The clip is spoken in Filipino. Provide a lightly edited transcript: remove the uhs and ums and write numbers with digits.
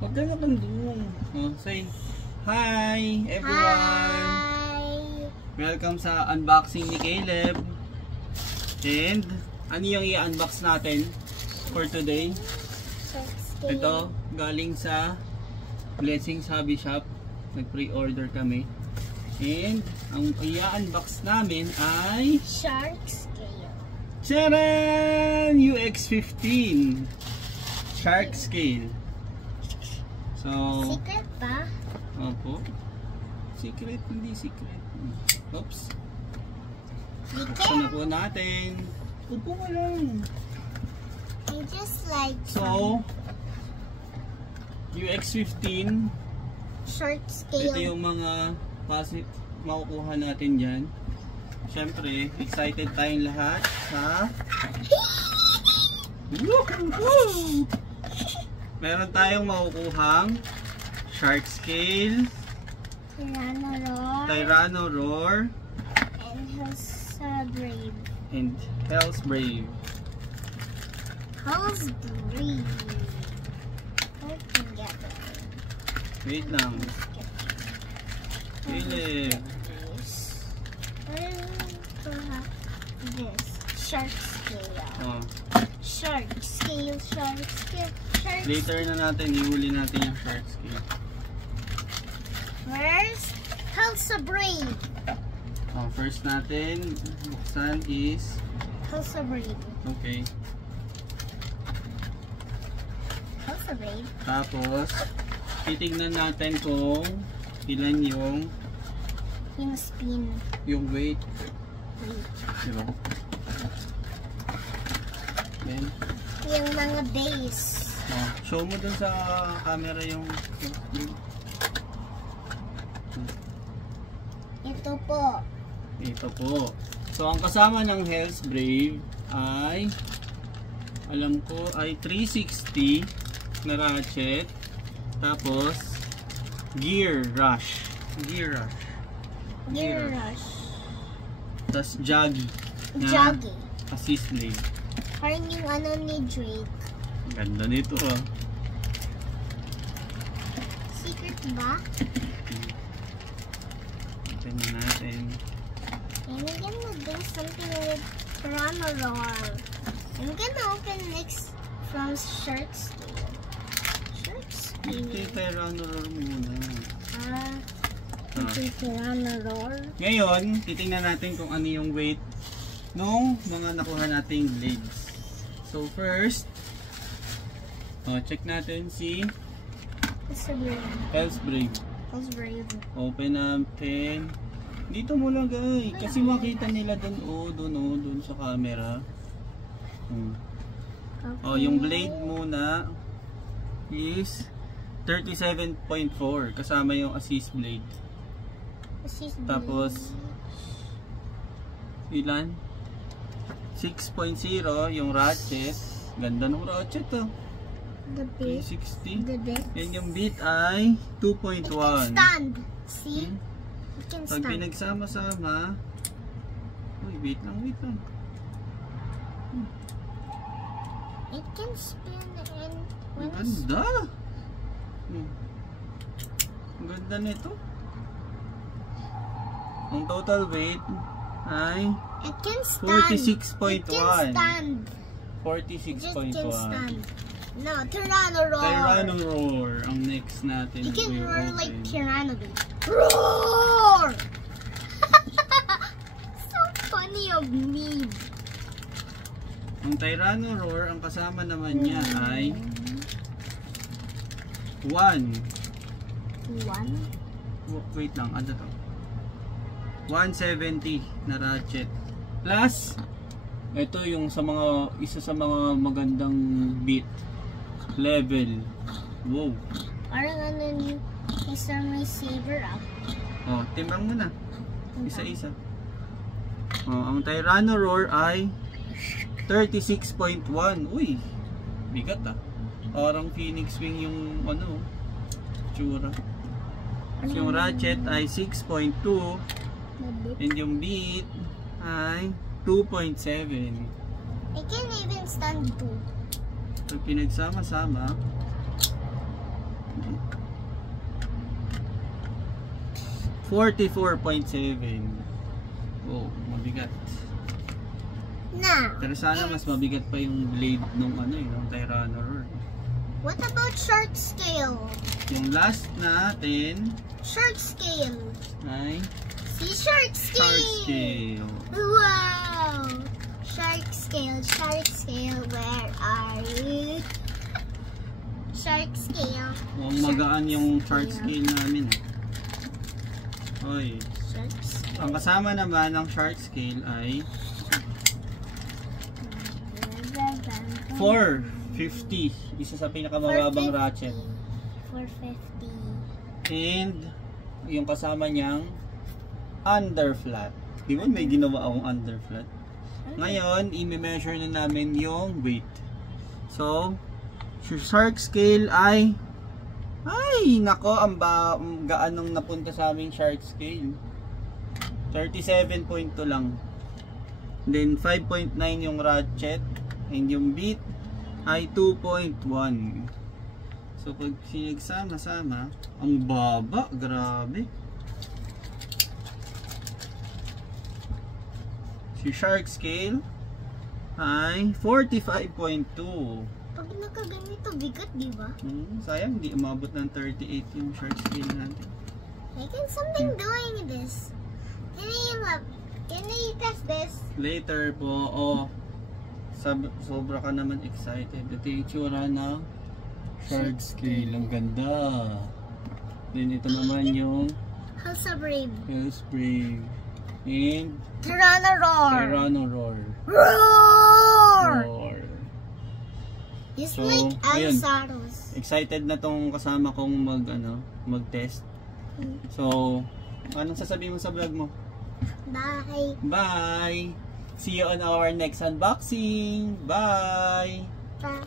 Huwag ka na kandung. Oh, say hi everyone. Hi. Welcome sa unboxing ni Caleb. And ano yung i-unbox natin for today? Ito galing sa Blessings Hobby Shop. Nag-pre-order kami. And ang i-unbox namin ay Shark Scale. Charan! UX15 Shark Scale. So, Secret ba? opo. Secret, hindi secret. Oops. Buksan na po natin. Upo ka lang. I just like So, UX15. Shark Scale. Ito yung mga makukuha natin dyan. Siyempre, excited tayong lahat sa woohoo! Meron tayong makukuhang Shark Scale, Tyranno Roar, and Hell's Brave. and Hell's Brave. Hell's Brave. All together. Wait lang. Caleb. This Shark Scale. Oh. Shark Scale, Shark Scale, Shark Later na natin, ihuli natin yung Shark Scale. First, Hell's Brave. Oh, first natin, buksan is, Hell's Brave. okay. Hell's Brave. Tapos, titignan natin kung ilan yung Spin. weight. Diba? Then, Yung mga base. oh, show mo dun sa camera yung Ito po. ito po. So, ang kasama ng Hell's Brave ay alam ko ay 360 na ratchet. Tapos, Gear Rush. Gear Rush. Tapos, Jaggy. Jaggy. Assist blade. Parang yung ano ni Drake. Ganda nito ah. Secret ba? Tignan na natin. And I'm gonna do something with Tyranno Roar. I'm gonna open next from Shark Scale. Shark Scale. Ito yung Tyranno Roar muna. Ito yung Tyranno Roar. Ngayon, titingnan natin kung ano yung weight nung mga nakuha nating blades. So first, check natin si Hell's Brave. Hell's Brave. Open natin. Dito mo lang guys, kasi makita nila dun sa camera. Okay. Yung blade muna is 37.4 kasama yung assist blade. Tapos ilan? 6.0 yung ratchet. Ganda ng ratchet ah. The bit. 360. The bit. Yan yung beat ay 2.1. Stand. See? You can Pag stand. pinagsama-sama, uy, wait lang. It can spin and Ang ganda! Ang ganda nito. Ang total weight ay it can stand. 46.1. It can stand. 46.1. Just can stand. No, Tyranno Roar. Tyranno Roar ang next natin. You can roar i-open. like Tyranno. Roar! So funny of me. Ang Tyranno Roar, ang kasama naman niya ay 1. Wait lang, ano to? 170 na ratchet. Plus, ito yung isa sa mga magandang beat level. Wow. Parang ano yung isa may saber up. Timbang mo na. Isa-isa. Ang Tyranno Roar ay 36.1. Uy, bigat ah. Parang Phoenix Wing yung tsura. Yung ratchet ay 6.2 and yung beat ay 2.7. I can even stand 2. So pinagsama-sama, 44.7. Oh, mabigat. Now, Pero sana mas mabigat pa yung blade nung yung Tyrannosaurus. what about shark scale? Yung last natin Shark scale. ay See, shark scale. shark scale. Wow. Shark scale, where are you? Shark scale. Mukhang magaan yung shark scale namin. Oy. Shark scale. Ang kasama naman ng shark scale ay 450. Isa sa pinakamababang ratchet. 450. And yung kasama niyang underflat. Di ba may ginawa akong underflat? Ngayon, i-measure na namin yung weight. So, shark scale ay nako, ang gaan nung napunta sa aming shark scale. 37.2 lang. Then 5.9 yung ratchet and yung beat ay 2.1. So pag sinagsama-sama, ang baba, grabe. Si shark scale ay 45.2. Pag nakaganito, bigat, di ba? Sayang, hindi umabot ng 38 yung shark scale natin. I can something doing this. Can you test this? Later po, sobra ka naman excited. Ito yung itsura ng shark scale. Ang ganda. Then ito naman yung How's a brave? Hellspray. And Tyrannosaur. Tyrannosaur. Roar! It's So, like ayun. Allosaurus. Excited na tong kasama kong mag-test. So, anong sasabihin mo sa vlog mo? Bye. Bye! See you on our next unboxing. Bye! Bye.